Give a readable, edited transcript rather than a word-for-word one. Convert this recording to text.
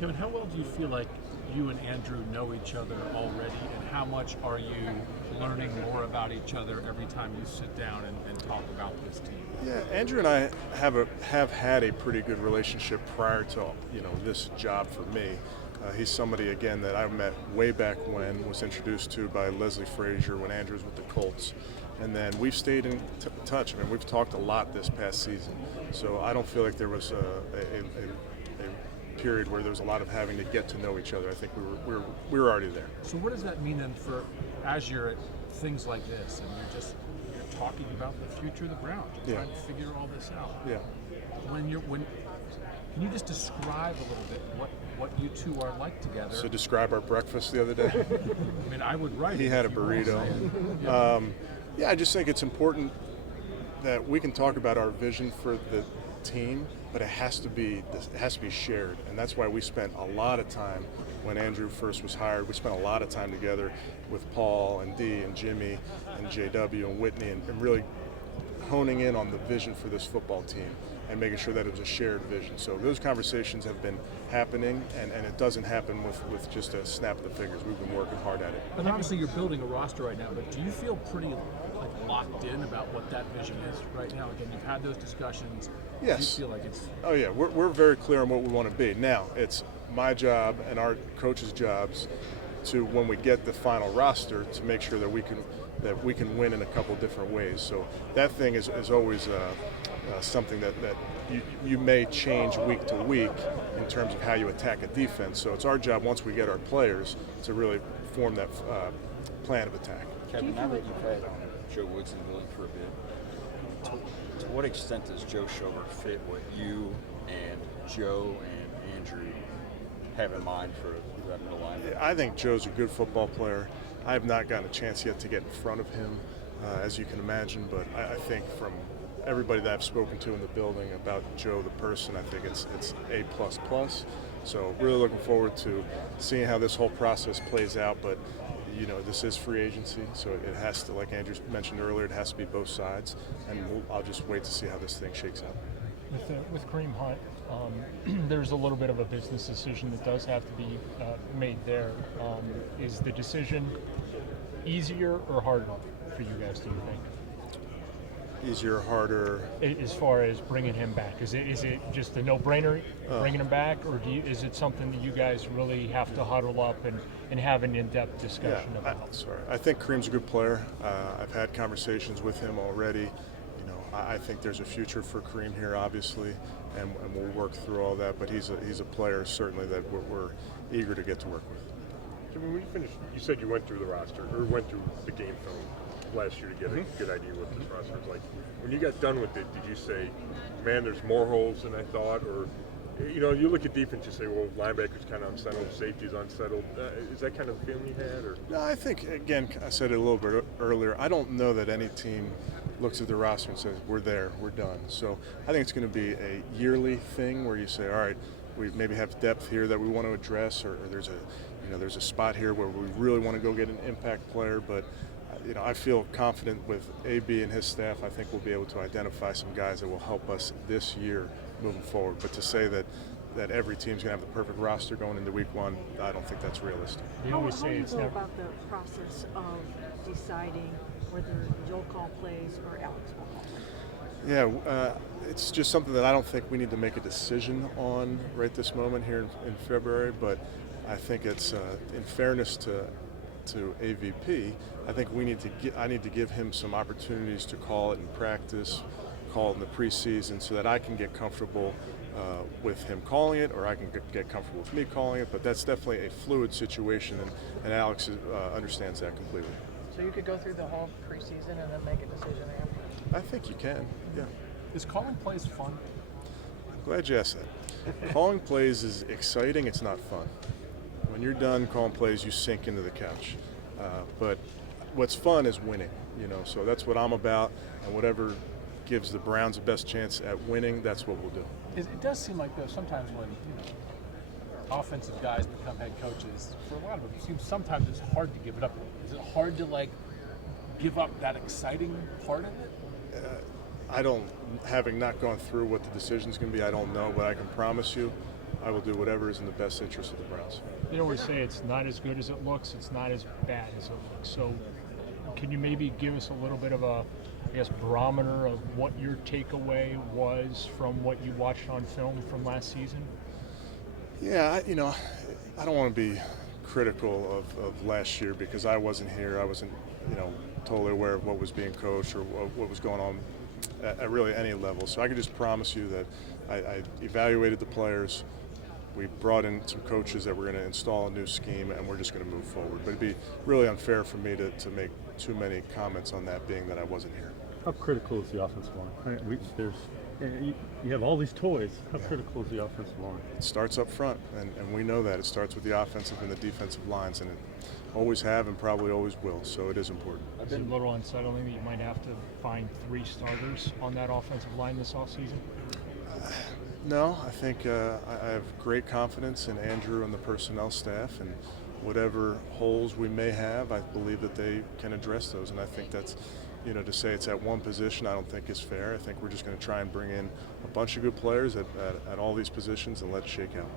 Kevin, how well do you feel like you and Andrew know each other already, and how much are you learning more about each other every time you sit down and talk about this team? Yeah, Andrew and I have had a pretty good relationship prior to this job for me. He's somebody again that I met way back when, was introduced to by Leslie Frazier when Andrew was with the Colts, and then we've stayed in touch. I mean, we've talked a lot this past season, so I don't feel like there was a period where there was a lot of having to get to know each other. I think we were already there. So what does that mean then for as you're at things like this and you're talking about the future of the Browns, you're trying to figure all this out. Yeah. Can you just describe a little bit what you two are like together? So describe our breakfast the other day. I mean, I would write. He had a burrito. Yeah, I just think it's important that we can talk about our vision for the team, but it has to be shared, and that's why we spent a lot of time when Andrew first was hired. We spent a lot of time together with Paul and Dee and Jimmy and JW and Whitney, and really honing in on the vision for this football team and making sure that it was a shared vision. So those conversations have been happening, and it doesn't happen with just a snap of the fingers. We've been working hard at it. And obviously you're building a roster right now, but do you feel pretty locked in about what that vision is right now? Again, you've had those discussions. Yes. Do you feel like it's... Oh yeah, we're very clear on what we want to be. Now, it's my job and our coaches' jobs to, when we get the final roster, to make sure that we can win in a couple different ways. So that thing is always something that you may change week to week in terms of how you attack a defense. So it's our job, once we get our players, to really form that plan of attack. Kevin, now that you've had Joe Woods in the building for a bit, to what extent does Joe Schobert fit what you and Joe and Andrew have in mind for that middle line? I think Joe's a good football player. I have not gotten a chance yet to get in front of him, as you can imagine, but I think from everybody that I've spoken to in the building about Joe the person, I think it's A++. So really looking forward to seeing how this whole process plays out, but this is free agency, so it has to, like Andrew mentioned earlier, it has to be both sides, and I'll just wait to see how this thing shakes out. With Kareem Hunt, there's a little bit of a business decision that does have to be made there. Is the decision easier or harder for you guys, do you think? Easier, harder? As far as bringing him back, is it just a no-brainer bringing him back, or is it something that you guys really have to huddle up and have an in-depth discussion about? I think Kareem's a good player. I've had conversations with him already. I think there's a future for Kareem here, obviously, and we'll work through all that. But he's a player certainly that we're eager to get to work with. So when we finished, you said you went through the roster or went through the game film last year to get a good idea what this roster is like. When you got done with it, did you say, "Man, there's more holes than I thought," or you look at defense, you say, "Well, linebackers kind of unsettled, safety's unsettled." Is that kind of the feeling you had, or? No, I think again, I said it a little bit earlier. I don't know that any team looks at the roster and says, "We're there, we're done." So I think it's going to be a yearly thing where you say, "All right, we maybe have depth here that we want to address, or there's a spot here where we really want to go get an impact player." But I feel confident with AB and his staff. I think we'll be able to identify some guys that will help us this year moving forward. But to say that every team's going to have the perfect roster going into week one, I don't think that's realistic. How do you go about the process of deciding whether you'll call plays or Alex will call plays? Yeah, it's just something that I don't think we need to make a decision on right this moment here in February, but I think it's in fairness to AVP, I think I need to give him some opportunities to call it in practice, call it in the preseason, so that I can get comfortable with him calling it, or I can get comfortable with me calling it. But that's definitely a fluid situation, and Alex understands that completely. So you could go through the whole preseason and then make a decision after? I think you can, yeah. Is calling plays fun? I'm glad you asked that. Calling plays is exciting, it's not fun. When you're done calling plays, you sink into the couch. But what's fun is winning, so that's what I'm about, and whatever gives the Browns the best chance at winning, that's what we'll do. It does seem like, though, sometimes when offensive guys become head coaches, for a lot of them, it seems sometimes it's hard to give it up. Is it hard to give up that exciting part of it? Having not gone through what the decision's going to be, I don't know, but I can promise you I will do whatever is in the best interest of the Browns. They always say it's not as good as it looks, it's not as bad as it looks. So can you maybe give us a little bit of a, I guess, barometer of what your takeaway was from what you watched on film from last season? Yeah, I don't want to be critical of last year because I wasn't here. I wasn't, totally aware of what was being coached or what was going on at really any level. So I can just promise you that I evaluated the players. We brought in some coaches that were going to install a new scheme, and we're just going to move forward. But it'd be really unfair for me to make too many comments on that, being that I wasn't here. How critical is the offensive line? You have all these toys. How critical is the offensive line? It starts up front, and we know that. It starts with the offensive and the defensive lines, and it always have and probably always will, so it is important. Is it a little unsettling that you might have to find 3 starters on that offensive line this offseason? No, I think I have great confidence in Andrew and the personnel staff, and whatever holes we may have, I believe that they can address those, and I think that's, to say it's at one position I don't think is fair. I think we're just going to try and bring in a bunch of good players at all these positions and let it shake out.